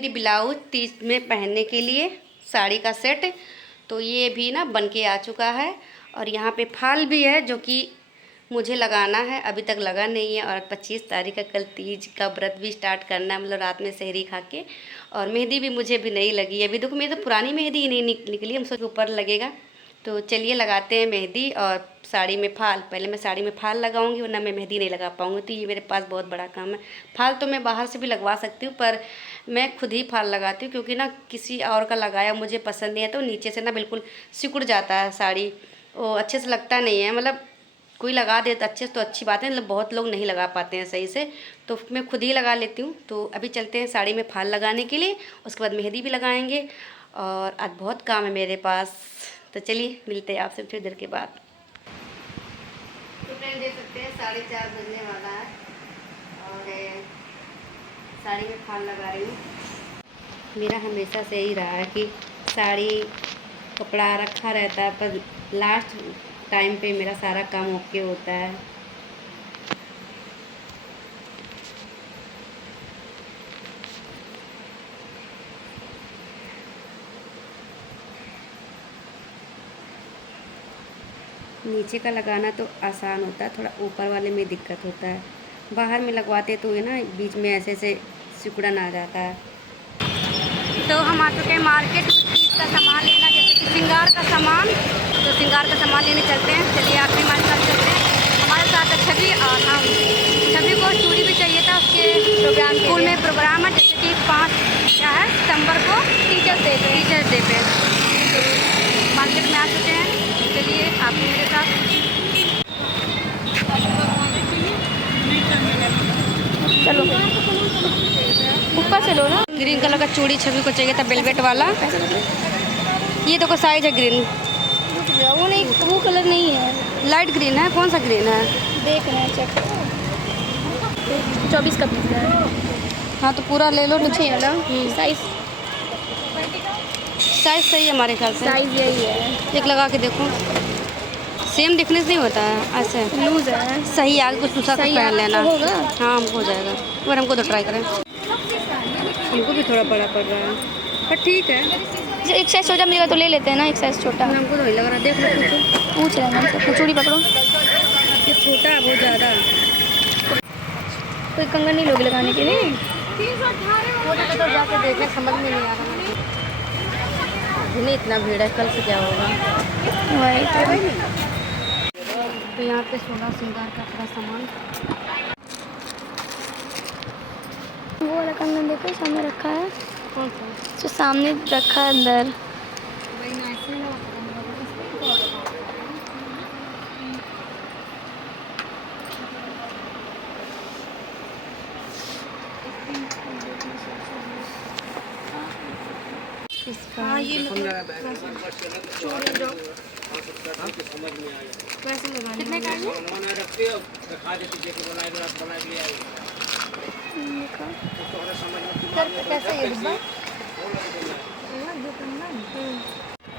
मेरी ब्लाउज तीज में पहनने के लिए साड़ी का सेट। तो ये भी ना बन के आ चुका है और यहाँ पे फाल भी है जो कि मुझे लगाना है, अभी तक लगा नहीं है। और 25 तारीख का कल तीज का व्रत भी स्टार्ट करना है, मतलब रात में सहरी खा के। और मेहंदी भी मुझे भी नहीं लगी अभी, देखो मेरी तो पुरानी मेहंदी ही नहीं निकली, हम सोच ऊपर लगेगा। तो चलिए लगाते हैं मेहंदी और साड़ी में फाल। पहले मैं साड़ी में फाल लगाऊंगी वरना मैं मेहंदी नहीं लगा पाऊंगी, तो ये मेरे पास बहुत बड़ा काम है। फाल तो मैं बाहर से भी लगवा सकती हूँ पर मैं खुद ही फाल लगाती हूँ, क्योंकि ना किसी और का लगाया मुझे पसंद नहीं है। तो नीचे से ना बिल्कुल सिकुड़ जाता है साड़ी, वो अच्छे से लगता नहीं है। मतलब कोई लगा दे तो अच्छे से तो अच्छी बात है, मतलब बहुत लोग नहीं लगा पाते हैं सही से, तो मैं खुद ही लगा लेती हूँ। तो अभी चलते हैं साड़ी में फाल लगाने के लिए, उसके बाद मेहंदी भी लगाएंगे और आज बहुत काम है मेरे पास। तो चलिए मिलते हैं आपसे थोड़ी देर के बाद। तो टाइम देख सकते हैं 4:30 बजने वाला है और साड़ी में फाल लगा रही हूँ। मेरा हमेशा से ही रहा है कि साड़ी कपड़ा रखा रहता है पर लास्ट टाइम पे मेरा सारा काम ओके होता है। नीचे का लगाना तो आसान होता है, थोड़ा ऊपर वाले में दिक्कत होता है। बाहर में लगवाते तो ये ना बीच में ऐसे से सिकुड़न आ जाता है। तो हम आ चुके हैं मार्केट तीज का सामान लेना, जैसे कि श्रृंगार का सामान। तो श्रृंगार का सामान लेने चलते हैं, चलिए आप भी हमारे साथ चलते हैं। हमारे साथ छवि और हम छवि को चूड़ी भी चाहिए था, उसके प्रोग्राम स्कूल में प्रोग्राम है, जैसे कि 5 सितंबर को टीचर्स डे पे। तो मार्केट में आ चुके हैं, चलिए आप भी मेरे साथ। चलो ऊपर से लो ना। ग्रीन कलर का चूड़ी छवि को चाहिए था, वेलवेट वाला। ये देखो साइज है ग्रीन, वो नहीं, वो कलर नहीं है, लाइट ग्रीन है। कौन सा ग्रीन है? देख रहे हैं, चेक 24 का पीस है। हाँ तो पूरा ले लो। पूछे वाला साइज सही है हमारे ख्याल से, साइज यही है। एक लगा के देखो, सेम दिखने से नहीं होता है, ऐसे लूज है। सही आगे कुछ दूसरा सही पहन लेना। होगा। हाँ हमको हो जाएगा, पर हमको तो ट्राई करें। हमको भी थोड़ा बड़ा पड़ रहा है पर ठीक है। एक साइज छोटा मिलेगा तो ले लेते हैं ना, एक साइज छोटा। हमको तो नहीं लग रहा, देख लो पूछ रहे हैं हमसे, चूड़ी पकड़ो। ये छोटा है बहुत ज़्यादा। कोई कंगन नहीं लोगे लगाने के लिए? तो जाके देखें, समझ में नहीं आ रहा मुझे। अभी नहीं इतना भीड़ है, कल से क्या होगा। वही तो यहाँ पे 16 श्रृंगार का पूरा सामान। वो वाला कंगन देखो सामने रखा है, कौन सा? जो सामने रखा है अंदर। हाँ ये कितने का है? कैसा ये डिब्बा?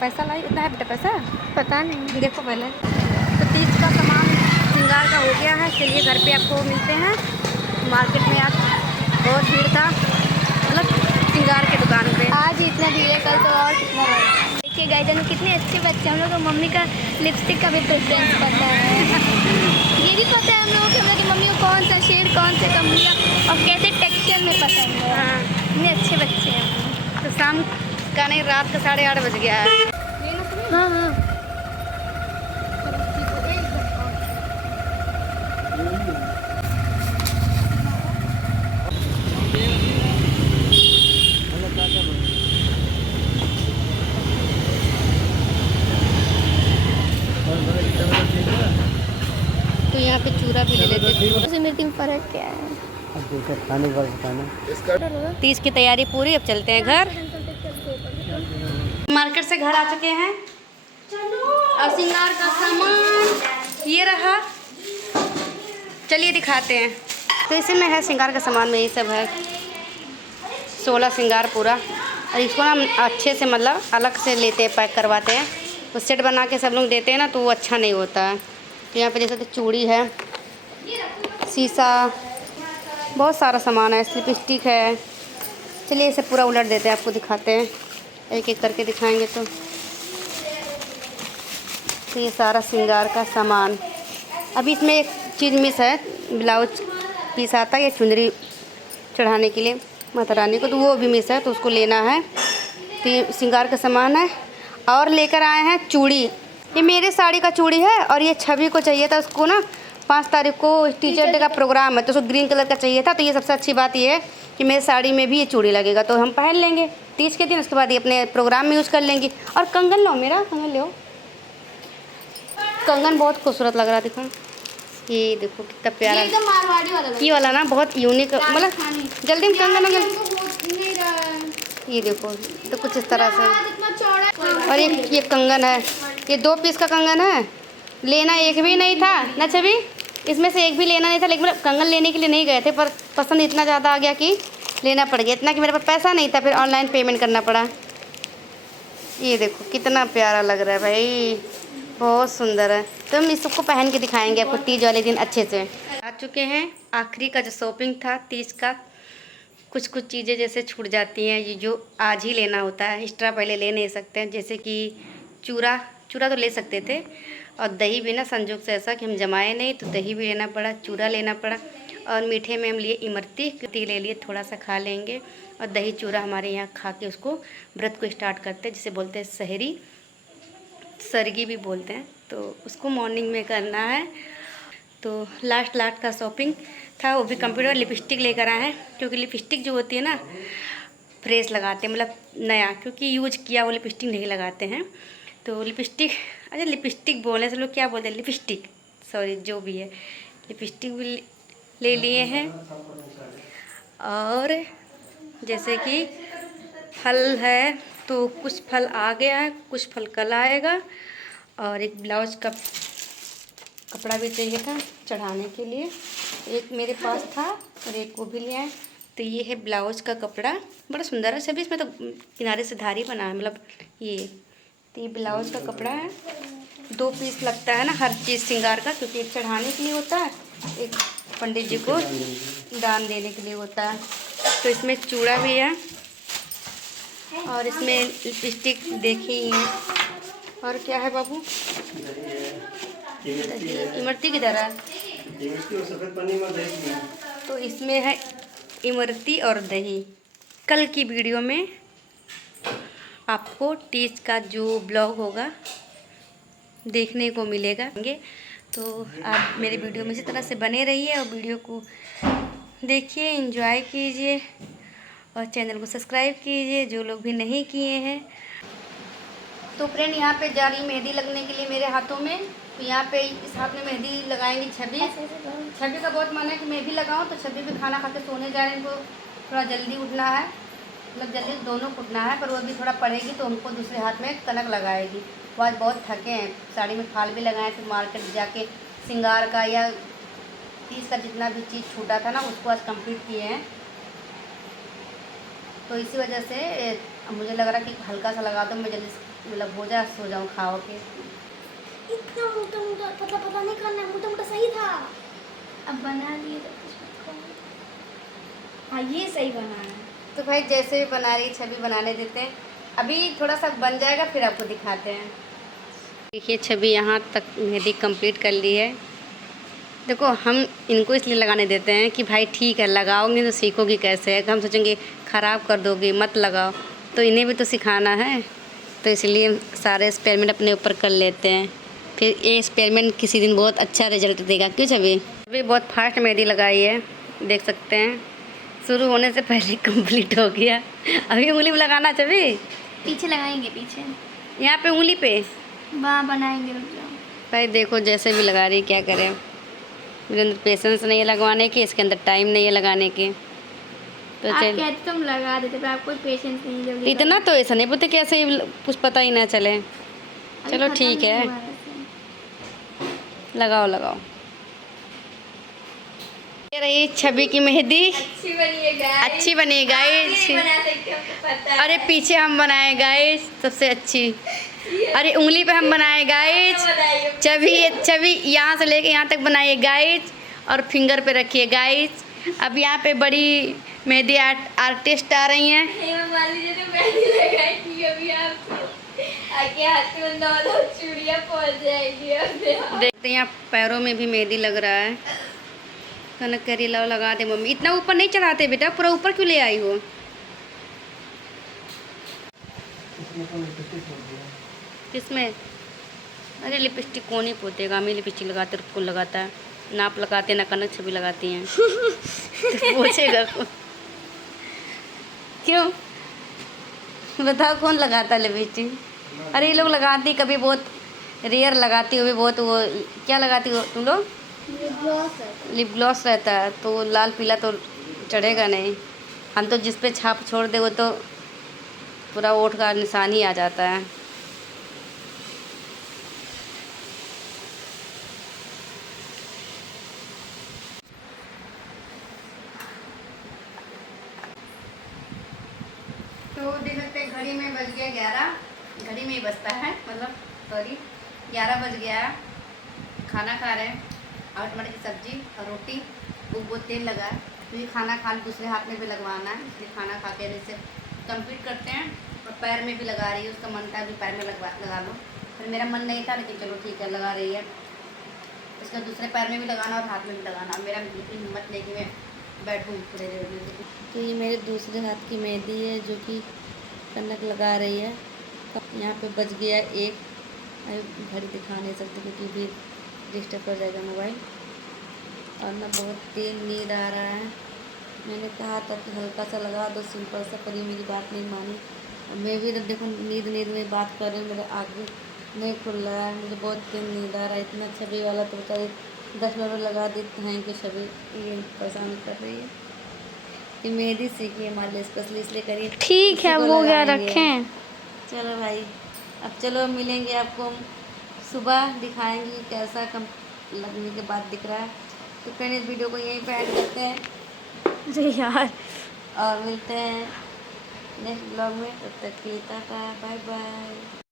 पैसा लाई उतना है बेटा, पैसा पता नहीं, देखो पहले। तो तीज का सामान श्रृंगार का हो गया है, चलिए घर पे आपको मिलते हैं। मार्केट में आज बहुत भीड़ था, मतलब श्रृंगार की दुकान पे। आज इतना भीड़ है, कल तो और कितना है। देखिए गाइस, हम कितने अच्छे बच्चे, हम लोग को मम्मी का लिपस्टिक का भी प्रेफरेंस पता है। ये भी पता है हम लोगों को, हम लोग की मम्मी को कौन सा शेड, कौन से कंपनियाँ और कैसे टेक्सचर में पसंद है। हाँ इतने अच्छे बच्चे हैं। तो शाम का नहीं, रात का 8:30 बज गया है। हाँ हाँ तो यहाँ पे चूड़ा भी ले लेते थे। उसे मिर्ची में फ़र्क क्या है? तीज की तैयारी पूरी, अब चलते हैं घर। मार्केट से घर आ चुके हैं और श्रृंगार का सामान ये रहा, चलिए दिखाते हैं। तो इसी में है श्रृंगार का सामान में, ये सब है 16 श्रृंगार पूरा। और इसको ना अच्छे से मतलब अलग से लेते हैं, पैक करवाते हैं। तो सेट बना के सब लोग देते हैं ना, तो वो अच्छा नहीं होता है। तो यहाँ पे जैसे तो चूड़ी है, शीशा, बहुत सारा सामान है, लिपस्टिक है, चलिए इसे पूरा उलट देते हैं, आपको दिखाते हैं, एक एक करके दिखाएंगे। तो ये सारा श्रृंगार का सामान। अभी इसमें एक चीज़ मिस है, ब्लाउज पीस आता है या चुनरी चढ़ाने के लिए माता रानी को, तो वो भी मिस है, तो उसको लेना है। तो ये श्रृंगार का सामान है। और लेकर आए हैं चूड़ी। ये मेरे साड़ी का चूड़ी है और ये छवि को चाहिए था। उसको ना 5 तारीख को टीचर डे का प्रोग्राम है, तो उसको ग्रीन कलर का चाहिए था। तो ये सबसे अच्छी बात ये है कि मेरी साड़ी में भी ये चूड़ी लगेगा, तो हम पहन लेंगे तीज के दिन। उसके बाद ये अपने प्रोग्राम में यूज़ कर लेंगे। और कंगन लो, मेरा कंगन लो। कंगन बहुत खूबसूरत लग रहा है, देखो ये देखो कितना प्यारा। एकदम मारवाड़ी वाला ये वाला ना बहुत यूनिक, मतलब जल्दी में कंगन वंगन। ये देखो तो कुछ इस तरह से। और ये कंगन है, ये 2 पीस का कंगन है। लेना एक भी नहीं था ना छवि, इसमें से एक भी लेना नहीं था, लेकिन कंगन लेने के लिए नहीं गए थे, पर पसंद इतना ज़्यादा आ गया कि लेना पड़ गया। इतना कि मेरे पास पैसा नहीं था, फिर ऑनलाइन पेमेंट करना पड़ा। ये देखो कितना प्यारा लग रहा है भाई, बहुत सुंदर है। तो हम इस सबको पहन के दिखाएंगे आपको तीज वाले दिन अच्छे से। आ चुके हैं आखिरी का जो शॉपिंग था तीज का। कुछ चीज़ें जैसे छूट जाती हैं, ये जो आज ही लेना होता है, एक्स्ट्रा पहले ले नहीं सकते हैं। जैसे कि चूड़ा तो ले सकते थे, और दही भी ना संजोग से ऐसा कि हम जमाए नहीं, तो दही भी लेना पड़ा, चूड़ा लेना पड़ा। और मीठे में हम लिए इमरती ले लिए, थोड़ा सा खा लेंगे। और दही चूड़ा हमारे यहाँ खा के उसको व्रत को स्टार्ट करते हैं, जिसे बोलते हैं सहरी, सरगी भी बोलते हैं। तो उसको मॉर्निंग में करना है। तो लास्ट का शॉपिंग था, वो भी कंप्यूटर। लिपस्टिक लेकर आए हैं, क्योंकि लिपस्टिक जो होती है ना फ्रेश लगाते हैं, मतलब नया, क्योंकि यूज किया वो लिपस्टिक नहीं लगाते हैं। तो लिपस्टिक, अच्छा लिपस्टिक बोले सब लोग क्या बोलते हैं, लिपस्टिक, सॉरी जो भी है, लिपस्टिक भी ले लिए हैं। और जैसे कि फल है, तो कुछ फल आ गया है, कुछ फल कल आएगा। और एक ब्लाउज का कपड़ा भी चाहिए था चढ़ाने के लिए, एक मेरे पास था और एक वो भी ले आए। तो ये है ब्लाउज का कपड़ा, बड़ा सुंदर है सभी। इसमें तो किनारे से धारी बना है, मतलब ये। तो ये ब्लाउज का कपड़ा है, 2 पीस लगता है ना हर चीज़ श्रृंगार का, क्योंकि एक चढ़ाने के लिए होता है, एक पंडित जी को दान देने के लिए होता है। तो इसमें चूड़ा भी है और इसमें लिपस्टिक देखी ही है। और क्या है बाबू, इमरती किधर है? तो इसमें है इमरती और दही। कल की वीडियो में आपको तीज का जो ब्लॉग होगा देखने को मिलेगा। तो आप मेरे वीडियो में इसी तरह से बने रहिए और वीडियो को देखिए, एंजॉय कीजिए और चैनल को सब्सक्राइब कीजिए जो लोग भी नहीं किए हैं। तो फ्रेंड यहाँ पे जा रही मेहंदी लगने के लिए मेरे हाथों में। तो यहाँ पे इस हाथ में मेहंदी लगाएंगी छवि का बहुत मन है कि मैं भी लगाऊं। तो छवि भी खाना खा के सोने जा रहे हैं, इनको थोड़ा जल्दी उठना है, मतलब जल्दी दोनों को उठना है। पर वो भी थोड़ा पढ़ेगी तो उनको दूसरे हाथ में कनक लगाएगी। वो आज बहुत थके हैं, साड़ी में फाल भी लगाए थे, मार्केट जाके श्रृंगार का या तीज का जितना भी चीज़ छूटा था ना उसको आज कंप्लीट किए हैं। तो इसी वजह से मुझे लग रहा कि हल्का सा लगा दो, मैं जल्दी मतलब हो जा सो जाऊँ खाओ के। इतना मोटा पतला नहीं करना, मोटा सही था। अब बना लिए तो हाँ ये सही बना है। तो भाई जैसे भी बना रही छवि बनाने देते हैं, अभी थोड़ा सा बन जाएगा फिर आपको दिखाते हैं। देखिए छवि यहाँ तक मेहंदी कंप्लीट कर ली है। देखो हम इनको इसलिए लगाने देते हैं कि भाई ठीक है लगाओगे तो सीखोगी कैसे है, हम सोचेंगे ख़राब कर दोगे मत लगाओ, तो इन्हें भी तो सिखाना है। तो इसलिए सारे एक्सपेरिमेंट अपने ऊपर कर लेते हैं, फिर ये एक्सपेरिमेंट किसी दिन बहुत अच्छा रिजल्ट देगा। क्यों छवि? अभी बहुत फास्ट मेहंदी लगाई है, देख सकते हैं शुरू होने से पहले कंप्लीट हो गया। अभी उंगली में लगाना छवि, पीछे लगाएंगे, पीछे यहाँ पे उंगली पे वहाँ बनाएंगे। रुक जाओ भाई, देखो जैसे भी लगा रही क्या करें, मेरे अंदर पेशेंस नहीं है लगवाने की, इसके अंदर टाइम नहीं है लगाने की। तो आप कहते तुम लगा देते पर आपको पेशेंस नहीं जल्दी इतना तो ऐसा नहीं बोलते कैसे कुछ पता ही ना चले। चलो ठीक है लगाओ लगाओ। ये रही छवि की मेहंदी, अच्छी बनी गाइस। अरे पीछे हम बनाए गाइस सबसे अच्छी, अरे उंगली पे हम बनाए गाइस। छवि यहाँ से लेके यहाँ तक बनाइए गाइस, और फिंगर पे रखिए गाइस। अब यहाँ पे बड़ी मेहंदी आर्टिस्ट आ रही हैं। मान लीजिए तो मेहंदी लगाएंगी अभी आपको आगे हाथ में 9 चूड़ियाँ पहुँच जाएगी अब। देखते हैं यहाँ पैरों में भी मेहंदी लग रहा है। कनक कह रही लाओ लगा दे मम्मी। इतना ऊपर नहीं चढ़ाते बेटा, पूरा ऊपर क्यों ले आई हो? किसमें? अरे लिपस्टिक कौन ही पोतेगा, हमें लिपस्टिक लगाते कौन लगाता है? नाप लगाते ना कनक छवि लगाती हैं। तो पूछेगा कौन? क्यों बताओ कौन लगाता है लिपस्टिक? अरे ये लोग लगाती कभी बहुत रेयर लगाती हो, भी बहुत। वो क्या लगाती हो तुम लोग? लिप ग्लॉस रहता है तो लाल पीला तो चढ़ेगा नहीं। हम तो जिस पे छाप छोड़ दे वो तो पूरा ओठ का निशान ही आ जाता है। तो देख सकते हैं घड़ी में बज गया 11। घड़ी में ही बजता है, मतलब सॉरी 11 बज गया। खाना खा रहे हैं और टमाटर की सब्जी और रोटी। वो बहुत तेल लगा है क्योंकि खाना खा दूसरे हाथ में भी लगवाना है, इसलिए खाना खा के इसे कंप्लीट करते हैं। और पैर में भी लगा रही है, उसका मन था भी पैर में लगा लो, फिर मेरा मन नहीं था, लेकिन चलो ठीक है लगा रही है। इसका दूसरे पैर में भी लगाना और हाथ में भी लगाना। मेरा बिल्कुल हिम्मत नहीं कि मैं बैठूँ पूरे देर। तो ये मेरे दूसरे हाथ की मेहंदी है जो कि कनक लगा रही है। यहाँ पे बज गया 1। घड़ी दिखा नहीं सकती क्योंकि भी डिस्टर्ब कर जाएगा मोबाइल। और ना बहुत तेज नींद आ रहा है। मैंने कहा था कि हल्का सा लगा दो सिंपल सा, पर ये मेरी बात नहीं मानी। और मैं भी देखो नींद में बात कर रही हूँ, मेरे आगे नहीं खुल रहा है, मुझे बहुत तेज नींद आ रहा है। इतना छवि वाला तो बेचारी 10 मिनट लगा देते हैं कि छवि ये परेशान कर रही है। कि मेहंदी सीखी है हमारे लिए स्पेशली, इसलिए करिए। ठीक है वो क्या रखें। चलो भाई, अब चलो मिलेंगे आपको सुबह, दिखाएंगे कैसा कम लगने के बाद दिख रहा है। तो फ्रेंड इस वीडियो को यहीं पे ऐड करते हैं। अरे यार, और मिलते हैं नेक्स्ट ब्लॉग में। तब तक के लिए टाटा बाय बाय।